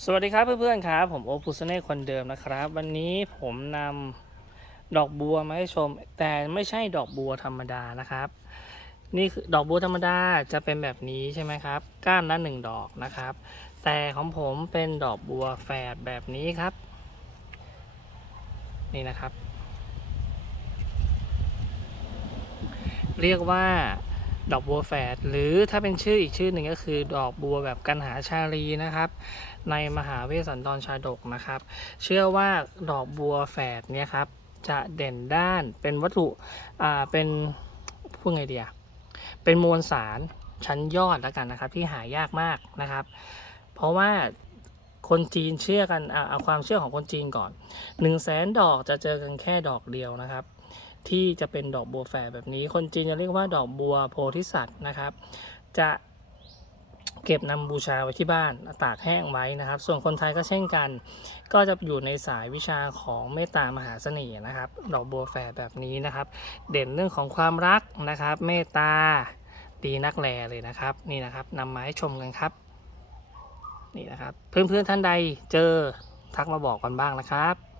สวัสดีครับเพื่อนๆครับ ผมโอปุสเน่คนเดิมนะครับ วันนี้ผมนำดอกบัวมาให้ชม แต่ไม่ใช่ดอกบัวธรรมดานะครับ นี่คือดอกบัวธรรมดาจะเป็นแบบนี้ใช่ไหมครับ ก้านละหนึ่งดอกนะครับ แต่ของผมเป็นดอกบัวแฝดแบบนี้ครับ นี่นะครับ เรียกว่า ดอกบัวแฝดหรือถ้าเป็นชื่ออีกชื่อหนึ่งก็คือดอกบัวแบบกันหาชาลีนะครับ ในมหาเวสสันดรชาดกนะครับ เชื่อว่าดอกบัวแฝดเนี่ยครับจะเด่นด้านเป็นวัตถุอ่าเป็นพูดไงเดียเป็นมวลสารชั้นยอดแล้วกันนะครับ ที่หายากมากนะครับ เพราะว่าคนจีนเชื่อกันอ่าเอาความเชื่อของคนจีนก่อน1นึ่งแสนดอกจะเจอกันแค่ดอกเดียวนะครับ ที่จะเป็นดอกบัวแฝดแบบนี้ คนจีนจะเรียกว่าดอกบัวโพธิสัตว์นะครับ จะเก็บนำบูชาไว้ที่บ้านตากแห้งไว้นะครับ ส่วนคนไทยก็เช่นกัน ก็จะอยู่ในสายวิชาของเมตตามหาเสน่ห์นะครับ ดอกบัวแฝดแบบนี้นะครับ เด่นเรื่องของความรักนะครับ เมตตาดีนักแลเลยนะครับ นี่นะครับนำมาให้ชมกันครับ นี่นะครับ เพื่อนๆท่านใดเจอทักมาบอกกันบ้างนะครับ